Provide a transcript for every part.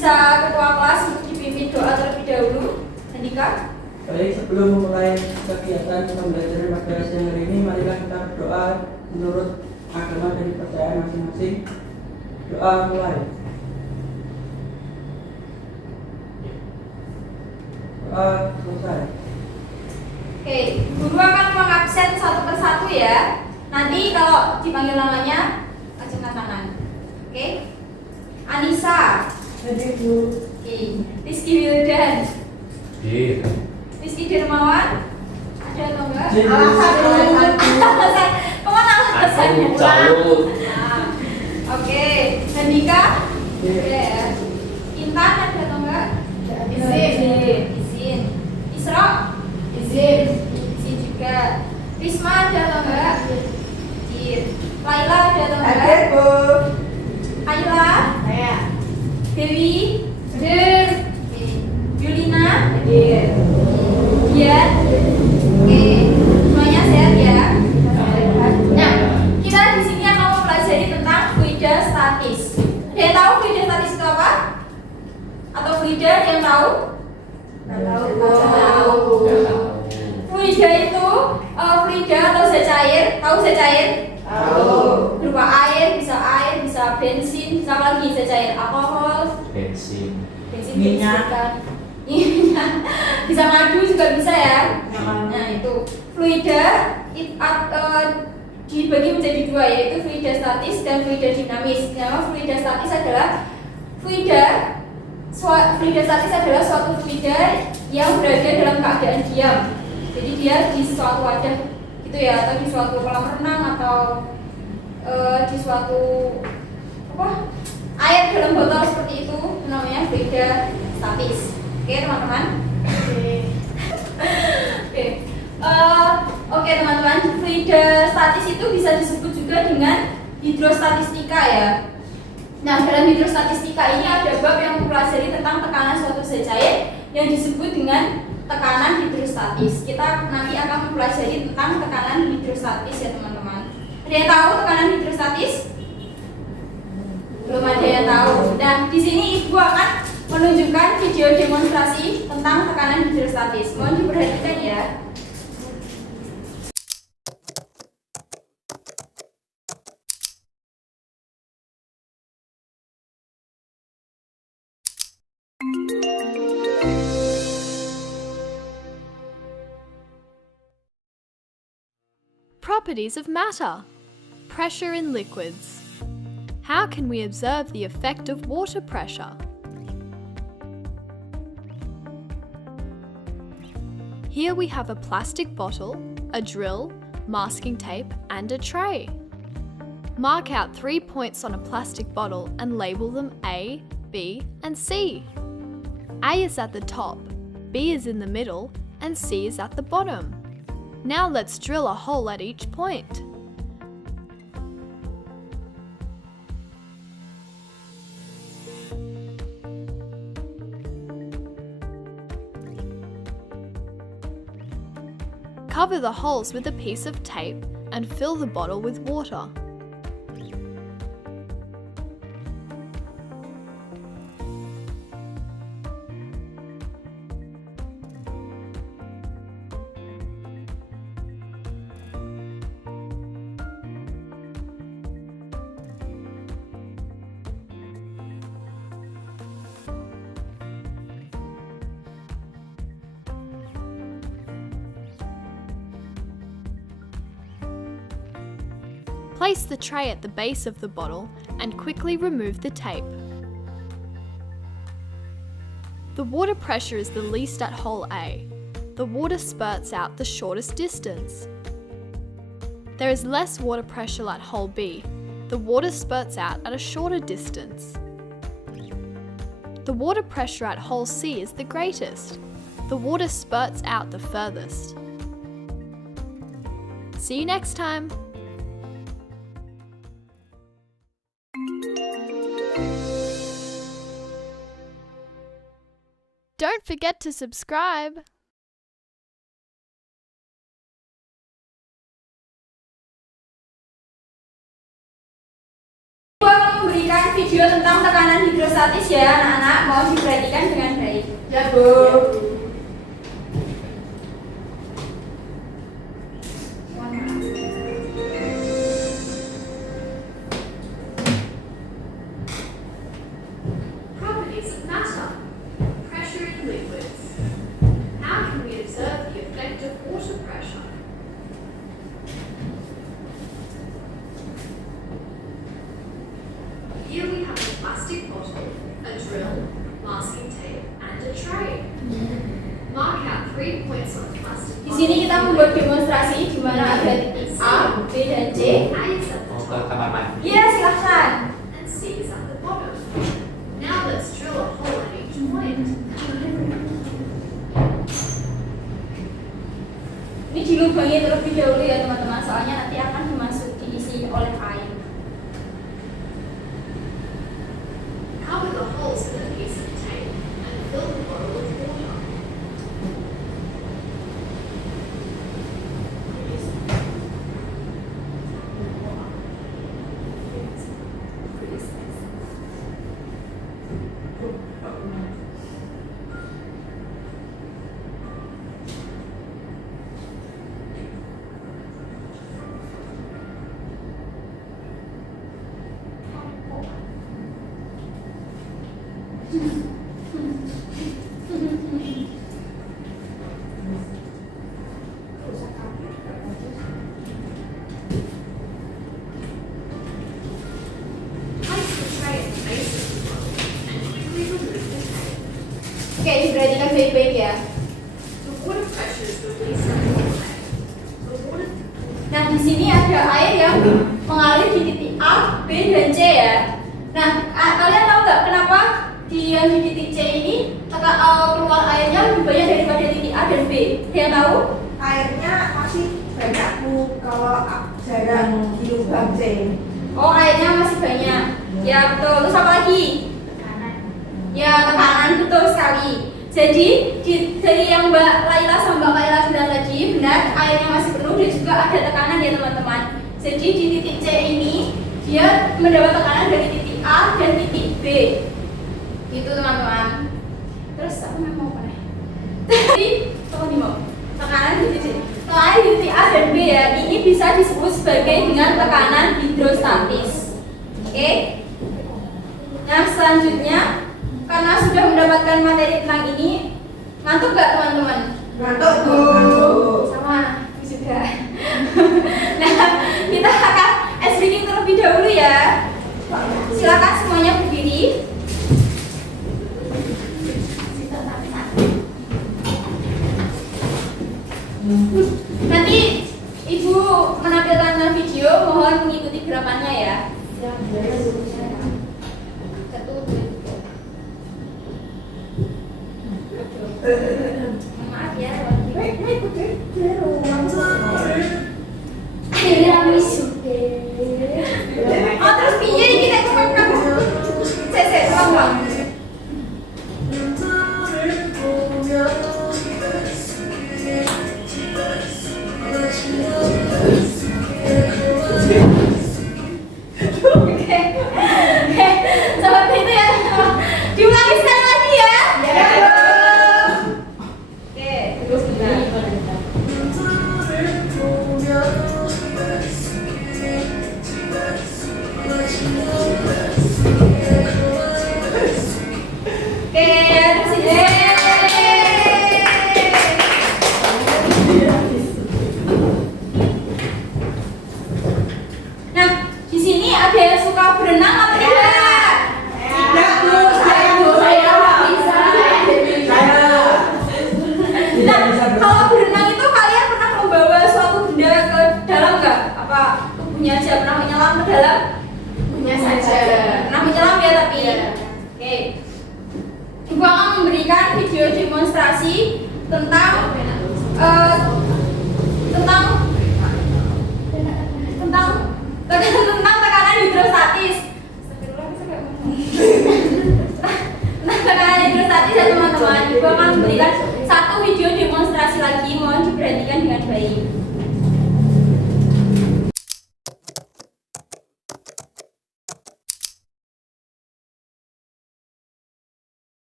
bisa ketua kelas untuk dipimpin doa terlebih dahulu. Andika. Baik, sebelum memulai kegiatan pembelajaran pada siang hari ini, marilah kita berdoa menurut agama dan kepercayaan masing-masing. Doa mulai. Doa selesai. Oke, guru akan mengabsen satu persatu ya. Nanti kalau dipanggil namanya, acungkan tangan. Oke. Anissa. Hadir, Bu. Oke. Rizky Wildan. Hadir. Rizky Dermawan. Ada atau enggak? Alasan. Kemana alasannya? Aku cabut. Nah, oke. Handika. Iya. Oke ya. Intan ada atau enggak? Izin. Isra. Izin juga. Risma ada atau enggak? Izin. Laila ada atau enggak? Hadir, Bu. Ayla. Saya. Dewi. Hadir. Oke. Yulina. Hadir. Dian. Oke. Semuanya sehat ya. Nah, kita di sini akan mempelajari tentang fluida statis. Ada yang tahu fluida statis itu apa? Atau fluida yang tahu? Tahu. Fluida itu fluida atau zat cair. Tahu zat cair? Tahu. Berupa air, bisa bensin, bisa apa lagi zat cair? Alkohol, Bensin. bensin, Minyak. minyak. Bisa madu juga bisa ya. Minyak. Nah itu fluida dibagi menjadi dua, yaitu fluida statis dan fluida dinamis. Nah, fluida statis adalah fluida statis adalah suatu fluida yang berada dalam keadaan diam. Jadi dia di suatu wadah gitu ya, atau di suatu kolam renang, atau di suatu air dalam botol seperti itu, namanya fluida statis. Oke teman-teman. Oke teman-teman, fluida statis itu bisa disebut juga dengan hidrostatistika ya. Nah, dalam hidrostatistika ini ada bab yang mempelajari tentang tekanan suatu zat cair yang disebut dengan tekanan hidrostatis. Kita nanti akan mempelajari tentang tekanan hidrostatis ya teman-teman. Ada yang tahu tekanan hidrostatis? Belum ada yang tahu. Nah, di sini Ibu akan menunjukkan video demonstrasi tentang tekanan hidrostatis. Mohon diperhatikan ya. Properties of matter. Pressure in liquids. How can we observe the effect of water pressure? Here we have a plastic bottle, a drill, masking tape, and a tray. Mark out 3 points on a plastic bottle and label them A, B, and C. A is at the top, B is in the middle, and C is at the bottom. Now let's drill a hole at each point. Cover the holes with a piece of tape and fill the bottle with water. Place the tray at the base of the bottle and quickly remove the tape. The water pressure is the least at hole A. The water spurts out the shortest distance. There is less water pressure at hole B. The water spurts out at a shorter distance. The water pressure at hole C is the greatest. The water spurts out the furthest. See you next time! Don't forget to subscribe! Aku akan memberikan video video tentang tekanan hidrostatis ya anak-anak, mau diperhatikan dengan baik. Ya, Bu. Properties of matter. Pressure in liquids. How can we observe the effect of water pressure? Here we have a plastic bottle, a drill, masking tape, and a tray. Mark out 3 points on the plastic Di sini kita bottle. membuat demonstrasi di mana ada titik A, B, dan C. A is at the Mau ke top kamar mandi. Iya, silahkan. and C is at the bottom. Now let's drill a hole at each point. Ini dilubangi terlebih dahulu ya teman-teman, soalnya nanti akan diisi oleh air. Cover the holes with a piece of tape and fill the bottle with water. Place the tray at the base of the bottle and quickly remove the tape. Oke, diperhatikan baik-baik ya. The water pressure is released at the outlet. The water Nah, di sini ada air yang mengalir di titik A, B, dan C ya. Nah, kalian tahu nggak kenapa yang di titik C ini keluar airnya lebih banyak daripada titik A dan B? Ada yang tahu? Airnya masih banyak, Bu, kalau jarang di lubang C. Oh, airnya masih banyak. Ya, betul. Terus apa lagi? Ya, tekanan, betul sekali. Jadi, dari yang Mbak Laila sama Mbak Laila bilang tadi, benar, airnya masih penuh dan juga ada tekanan ya teman-teman. Jadi, di titik C ini, dia mendapat tekanan dari titik A dan titik B. Gitu teman-teman. Terus, aku mau apa nih? Jadi, tolong nih mau. Tekanan di titik A dan B ya, ini bisa disebut sebagai dengan tekanan hidrostatis. Oke? Nah, selanjutnya, karena sudah mendapatkan materi tentang ini, ngantuk gak teman-teman? Ngantuk, Bu. Sama, aku juga. Nah, kita akan breaking terlebih dahulu ya. Silakan semuanya berdiri. Nanti Ibu menampilkan video, mohon mengikuti gerakannya ya. Satu, dua, tiga. Maaf ya, akhirnya misu. Oh terus piye iki nek kamu? Sik, ngomong. Seperti itu ya. Diulangi sekali lagi ya. Oke, terus Oke, terus ini. Nah, di sini ada yang suka berenang atau tidak? Tidak, Bu. Saya, Bu. Saya bisa. Nah, kalau berenang itu kalian pernah membawa suatu benda ke dalam nggak? Apa tubuhnya aja pernah menyelam ke dalam? Punya saja. Pernah menyelam ya tapi. Oke. Ibu akan memberikan video demonstrasi tentang tentang tekanan hidrostatis. Tekanan hidrostatis ya teman-teman. Ibu akan memberikan satu video demonstrasi lagi, mohon diperhatikan dengan baik.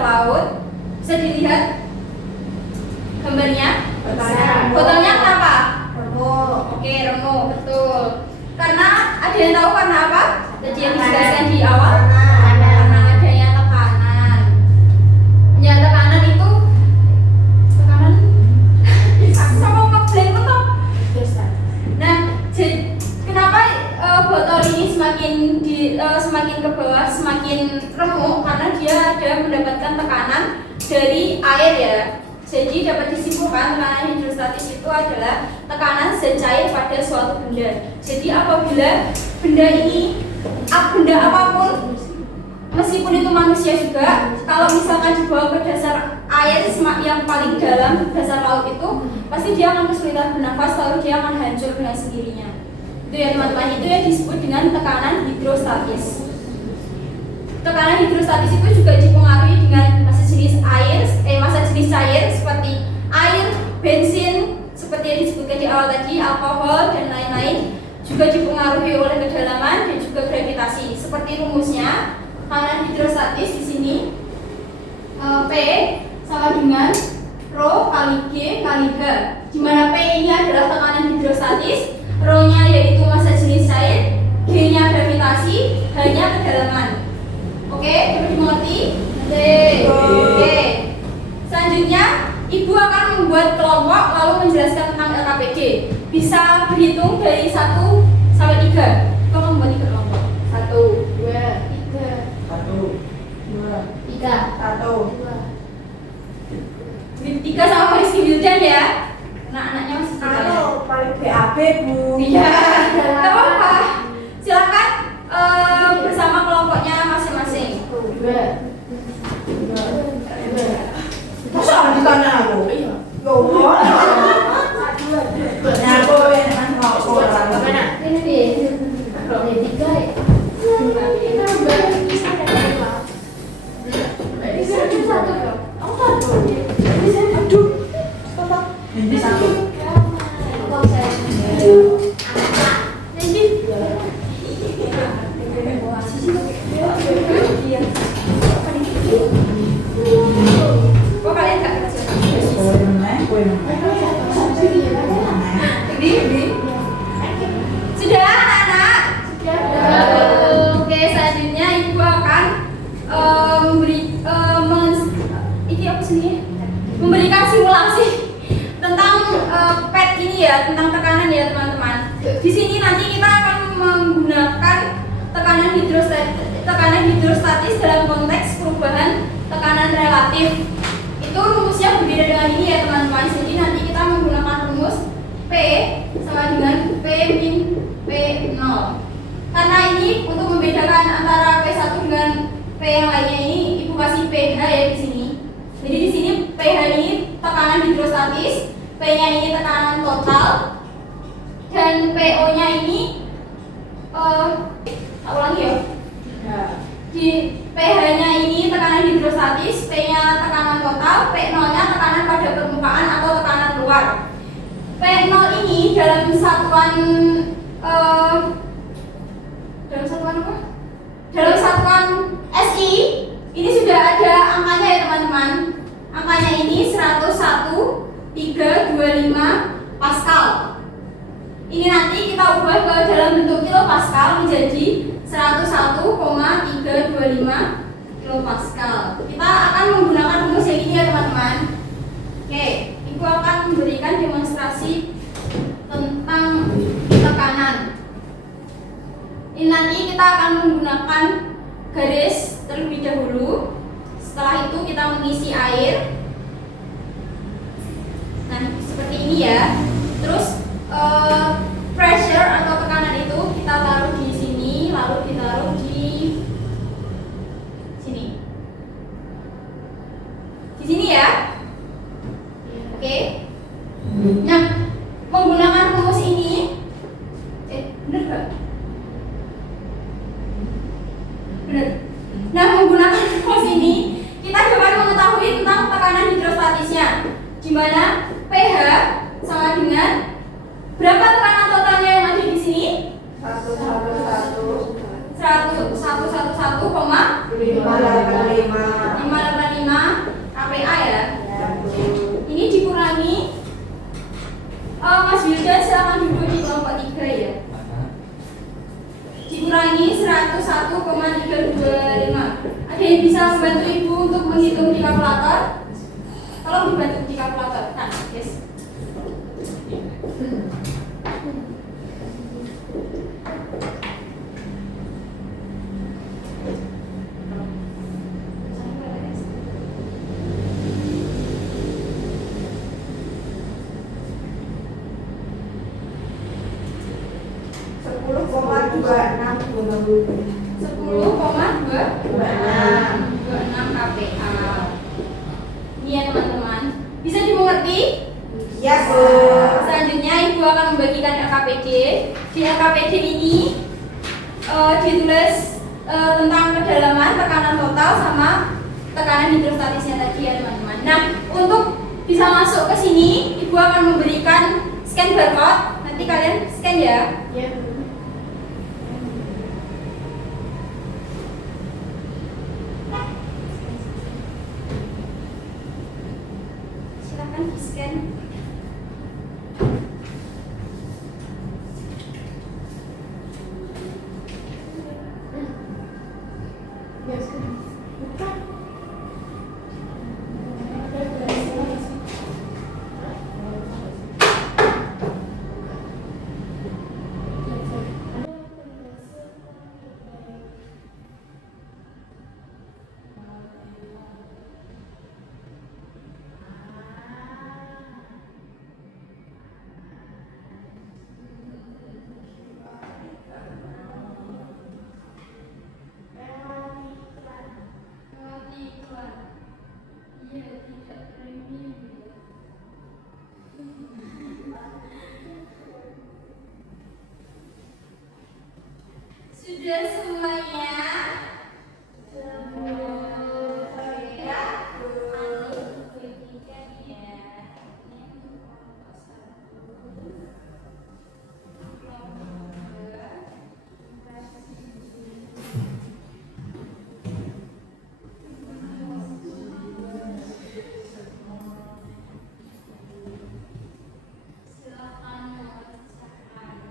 dasar laut. Bisa dilihat gambarnya. Tekanan. Fotonya kenapa? Remuk. Oke, remuk, betul. Karena ada yang tahu karena apa? Tadi yang dijelaskan di awal. Karena adanya tekanan. Ya, tekanan itu tekanan sama ngeblank betul. Nah, kenapa botol ini semakin ke bawah semakin remuk? Karena dia ada mendapatkan tekanan dari air ya. Jadi dapat disimpulkan tekanan hidrostatis itu adalah tekanan zat cair pada suatu benda. Jadi apabila benda ini, benda apapun, meskipun itu manusia juga, kalau misalkan dibawa ke dasar air yang paling dalam, dasar laut itu, pasti dia akan kesulitan bernafas, lalu dia akan hancur dengan sendirinya. Itu ya teman-teman, itu yang disebut dengan tekanan hidrostatis. Tekanan hidrostatis itu juga dipengaruhi dengan massa jenis cair seperti air, bensin, seperti yang disebutkan di awal tadi, alkohol dan lain-lain, juga dipengaruhi oleh kedalaman dan juga gravitasi. Seperti rumusnya, tekanan hidrostatis di sini P sama dengan rho kali G kali H, di mana P ini adalah tekanan hidrostatis, rho-nya yaitu massa jenis cair, G-nya gravitasi, H-nya kedalaman. Oke, dapat dimengerti? Oke. Selanjutnya, Ibu akan membuat kelompok lalu menjelaskan tentang LKPD. Bisa berhitung dari 1 sampai 3. Ibu akan membuat 3 kelompok. 1, 2, 3. 1, 2, 3. 1. 3 sama Rizky Wildan ya. Nah, anaknya masih tiga. Paling BAB Bu. Iya, nggak apa-apa. Silakan bersama kelompoknya masing-masing. 2. Masa ditanya aku? Iya. Yo. Nyapo ya kan kok orang. Ini dia. Ini 3 ya. Kita bisa ada 5. Bisa 1. Oh, 1. Bisa aduh. ini 1. Kok kalian nggak kerja? Sudah anak-anak? Sudah. Oke, selanjutnya Ibu akan memberikan simulasi tentang PET ini ya, tentang tekanan ya teman-teman. Di sini nanti kita akan menggunakan tekanan hidrostatis dalam konteks perubahan tekanan relatif. Itu rumusnya berbeda dengan ini ya teman-teman. Jadi nanti kita menggunakan rumus P sama dengan P min P0. Karena ini untuk membedakan antara P1 dengan P yang lainnya ini, Ibu kasih PH ya di sini. Jadi di sini PH ini tekanan hidrostatis, P-nya ini tekanan total, dan PO-nya ini ulangi ya. Di pH-nya ini tekanan hidrostatis, P-nya tekanan total, P0-nya tekanan pada permukaan atau tekanan luar. P0 ini dalam satuan apa? Dalam satuan SI ini sudah ada angkanya ya teman-teman. Angkanya ini 101,325 Pascal. Ini nanti kita ubah ke dalam bentuk kilopascal menjadi 101,325 kilopascal. Kita akan menggunakan rumus yang ini ya teman-teman. Oke, Ibu akan memberikan demonstrasi tentang tekanan. Ini nanti kita akan menggunakan garis terlebih dahulu. Setelah itu kita mengisi air. Nah, seperti ini ya. Terus pressure atau tekanan itu kita taruh di sini, lalu ditaruh di sini. Di sini ya. Oke. Nah, menggunakan rumus ini bener gak? Bener. Nah, menggunakan rumus ini kita dapat mengetahui tentang tekanan hidrostatisnya, di mana pH sama dengan berapa tekanan totalnya yang ada di sini? 111 111,585 dikurangi 101,325. Ada yang bisa membantu ibu untuk menghitung di kalkulator? Tolong dibantu di kalkulator. Nah, yes. Sepuluh koma dua enam 10,226 kPa. Ini ya teman-teman. Bisa dimengerti? Ya Bu. Selanjutnya ibu akan membagikan LKPD. Di LKPD ini ditulis tentang kedalaman, tekanan total sama tekanan hidrostatisnya tadi ya teman-teman. Nah, untuk bisa masuk ke sini, ibu akan memberikan scan barcode. Nanti kalian scan ya. Ya Bu. Silakan di scan. Sudah semuanya? Silakan mengerjakan.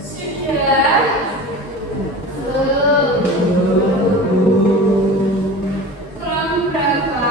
Sudah. Kurang berapa?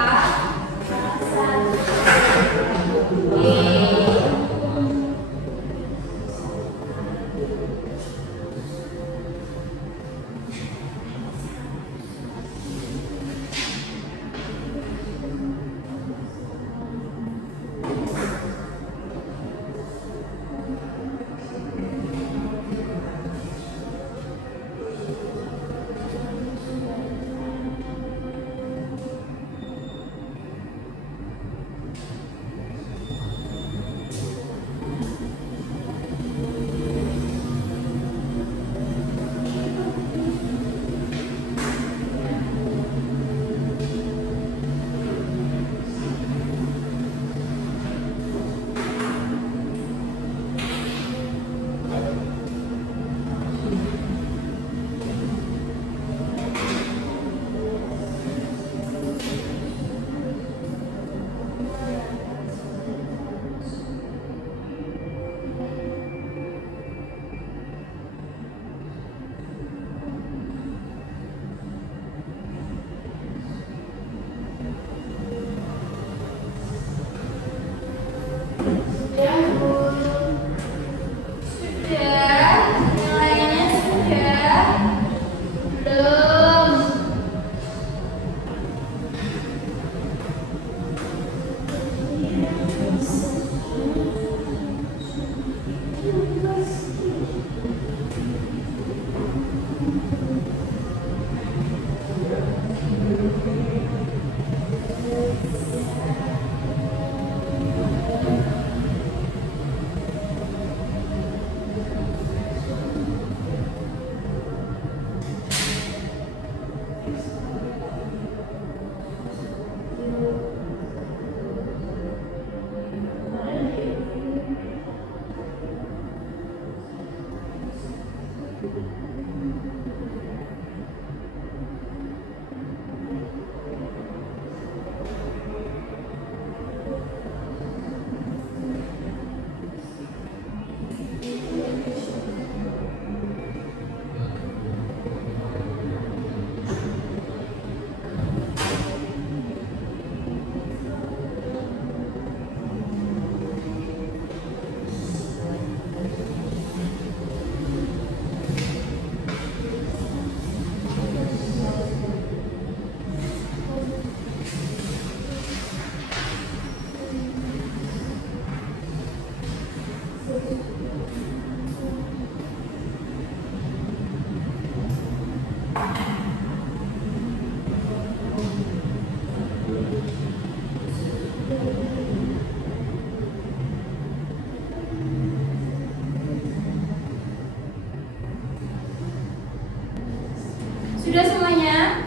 Sudah semuanya?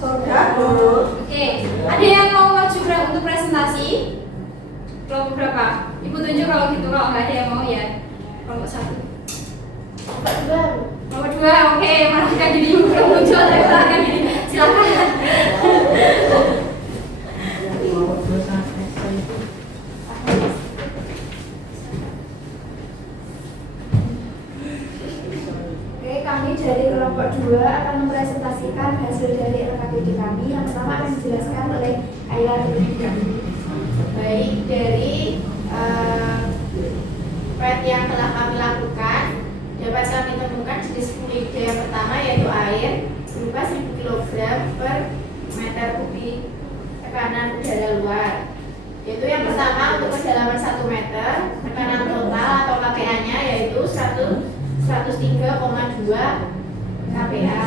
Sudah, Bu. Oke, ada yang mau maju untuk presentasi? Kelompok berapa? Ibu tunjuk kalau gitu, kalau nggak ada yang mau ya. Kelompok 1. Kelompok 2, oke, maafkan diri ibu belum muncul, tapi maafkan diri. Silakan. Oke, kami dari kelompok 2 akan mempresentasikan hasil dari LKPD kami. Yang pertama akan dijelaskan oleh Ayla terlebih dahulu. Baik, dari PET yang telah kami lakukan dapat kami temukan jenis fluida yang pertama yaitu air berupa 1000 kg per meter kubik tekanan udara luar. Yaitu yang pertama untuk kedalaman 1 meter, tekanan total atau KPA nya yaitu 103,2 KPA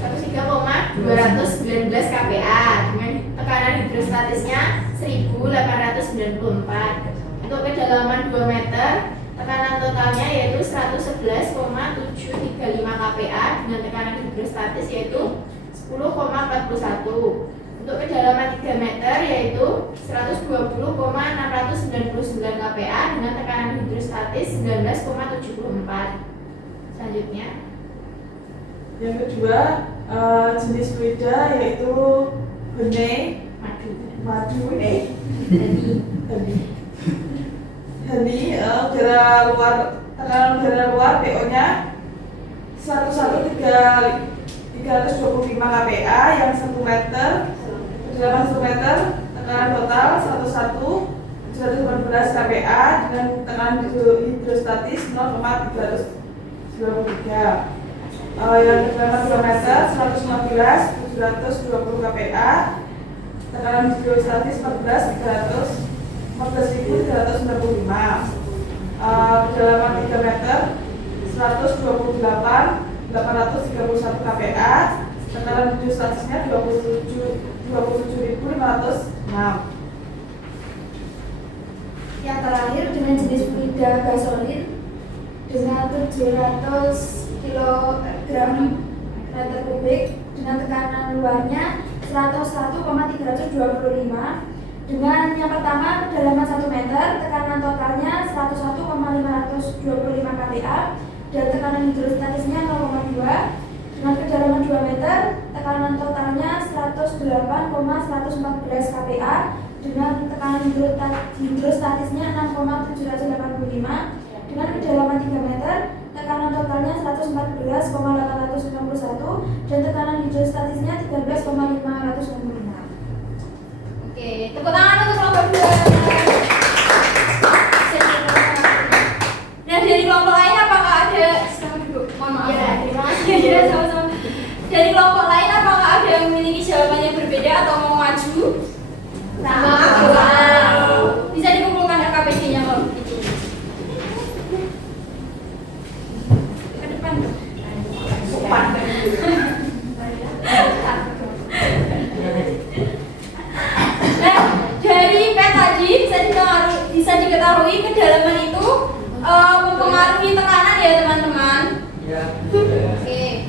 103,219 KPA dengan tekanan hidrostatisnya 1894. Untuk kedalaman 2 meter, tekanan totalnya yaitu 111,735 KPA dengan tekanan hidrostatis yaitu 10,41. Untuk kedalaman 3 meter yaitu 120,699 KPA dengan tekanan hidrostatis 19,74. Selanjutnya, Yang kedua, jenis fluida yaitu benih madu. madu, honey, dalam tekanan udara luar PO-nya 325 kPa yang 1 meter, kedalaman 1 meter, tekanan total 718 kPa dengan tekanan hidrostatis 0,393. Yang kedalaman 2 meter 115 720 kPa, tekanan hidrostatis 14.395. Kedalaman 3 meter 128 831 kPa, tekanan hidrostatisnya 27.506. Yang terakhir dengan jenis fluida gasolin dengan 700 kg meter kubik dengan tekanan luarnya 101,325. Dengan yang pertama kedalaman 1 meter, tekanan totalnya 101,525 kPa dan tekanan hidrostatisnya 0,2. Dengan kedalaman 2 meter, tekanan totalnya 108,114 kPa dengan tekanan hidrostatisnya 6,785. Dengan kedalaman 3 meter, tekanan totalnya 114,861 dan tekanan hidrostatisnya 13,565. Oke, tepuk tangan untuk kelompok 2. Nah, dari kelompok lain apakah ada? Selamat duduk. Mohon maaf. Ya, terima kasih. Ya, sama-sama. Dari kelompok lain apakah ada yang memiliki jawaban yang berbeda atau mau maju? Wow. Bisa dikumpulkan RKPD-nya kalau begitu. Ke depan. Nah, dari pet tadi bisa diketahui kedalaman itu mempengaruhi tekanan ya teman-teman. Ya. Oke.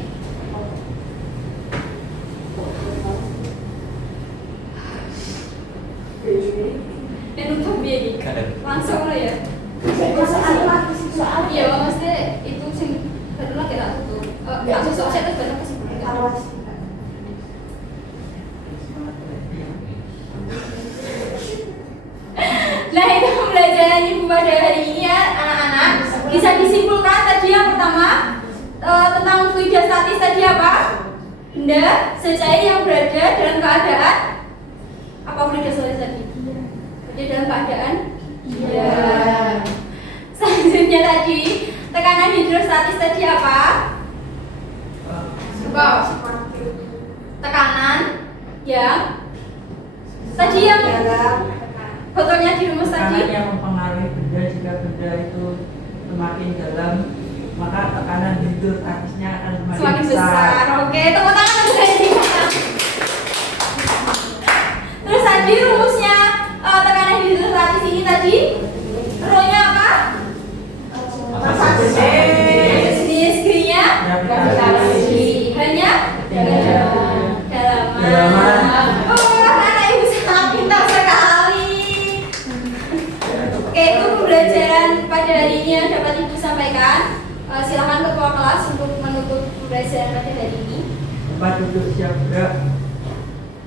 Untuk biaya langsung lah ya. Iya, maksudnya itu sing baru lagi tak tutup. Langsung sukses terus baru kasih. Nah, itu pembelajaran ibu pada hari ini ya anak-anak. Bisa disimpulkan tadi yang pertama tentang fluida statis tadi apa? Benda secair yang berada dalam keadaan apa fluida statis tadi? Berada dalam keadaan? Iya. Selanjutnya tadi tekanan hidrostatis tadi apa? Tekanan yang tadi yang fotonya di rumus Tekanan tadi. yang mempengaruhi benda, jika benda itu semakin dalam, maka tekanan hidrostatisnya akan Semakin besar. Oke, tepuk tangan untuk Hendy. Terus tadi rumusnya tekanan hidrostatis ini tadi rho-nya apa? Jenis G-nya gravitasi. Hanya dalaman. Oh, anak ibu sangat pintar sekali. Oke, itu pembelajaran pada hari ini yang dapat ibu sampaikan. Silakan ketua kelas untuk menutup pembelajaran pada hari ini. Tempat duduk siap gerak.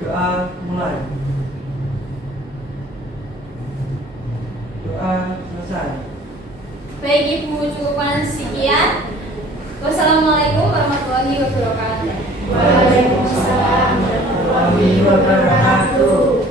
Doa mulai. Doa selesai. Baik ibu, cukupkan sekian. Wassalamualaikum warahmatullahi wabarakatuh. Waalaikumsalam warahmatullahi wabarakatuh.